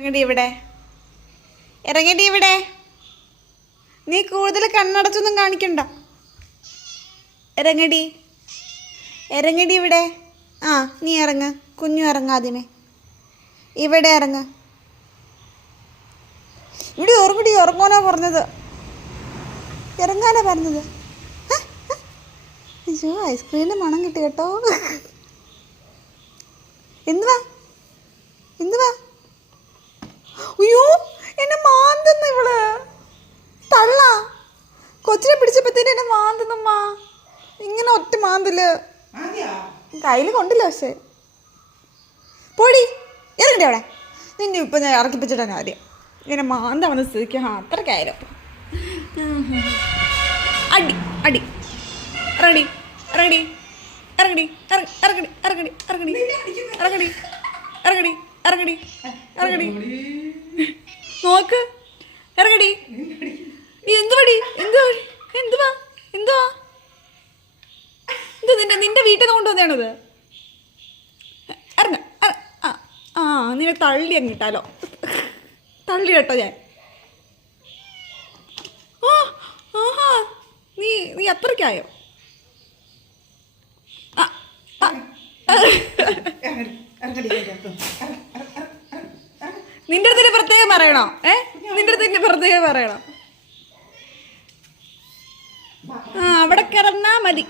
ഇറങ്ങടി ഇവിടെ, ഇറങ്ങടി ഇവിടെ. നീ കൂടുതൽ കണ്ണടച്ചൊന്നും കാണിക്കണ്ട. ഇറങ്ങടി, ഇറങ്ങടി ഇവിടെ. ആ നീ ഇറങ്ങ്, കുഞ്ഞു ഇറങ്ങാതിനെ. ഇവിടെ ഇറങ്ങ്. ഇവിടെ ഉറങ്ങടി, ഉറങ്ങാനാ പറഞ്ഞത്, ഇറങ്ങാനാ പറഞ്ഞത്. അയ്യോ ഐസ്ക്രീമിൻ്റെ മണം കിട്ടി കേട്ടോ. എന്തുവാ എന്തുവാ? അയ്യോ എന്നെ മാന്തുന്നു ഇവള്. തള്ള കൊച്ചിനെ പിടിച്ചപ്പോഴത്തേന് എന്നെ മാന്തുന്നമ്മ. ഇങ്ങനെ ഒറ്റ മാന്തല് കയ്യിൽ കൊണ്ടില്ല. പക്ഷേ പോടി, ഇറങ്ങട്ടെ അവിടെ. നിന്നെ ഇപ്പം ഞാൻ ഇറക്കിപ്പിച്ചിട്ടാണ് ആദ്യം. ഇങ്ങനെ മാന്ത വന്ന സ്ഥിതിക്ക് അത്രക്കായാലും അടി അടി. ഇറങ്ങടി ഇറങ്ങടി ഇറങ്ങടി ഇറങ്ങടി ഇറങ്ങടി ഇറങ്ങടി ഇറങ്ങടി ഇറങ്ങടി ഇറങ്ങടി ഇറങ്ങടി. നോക്ക്, ഇറങ്ങടി. എന്തുവാടി എന്തുവാ എന്തുവാ എന്തുവാ ഇത്? നിന്റെ വീട്ടിൽ നിന്ന് കൊണ്ടുവന്നതാണത്. ഇറങ്ങ. ആ നിന്നെ തള്ളി അങ്ങിട്ടാലോ, തള്ളി കേട്ടോ ഞാൻ. ആഹാ നീ നീ അത്രയ്ക്കായോ? നിന്റെ അടുത്ത് പ്രത്യേകം പറയണോ? നിന്റെ അടുത്ത് പ്രത്യേകം പറയണോ? അവിടെ കിടന്നാ മതി.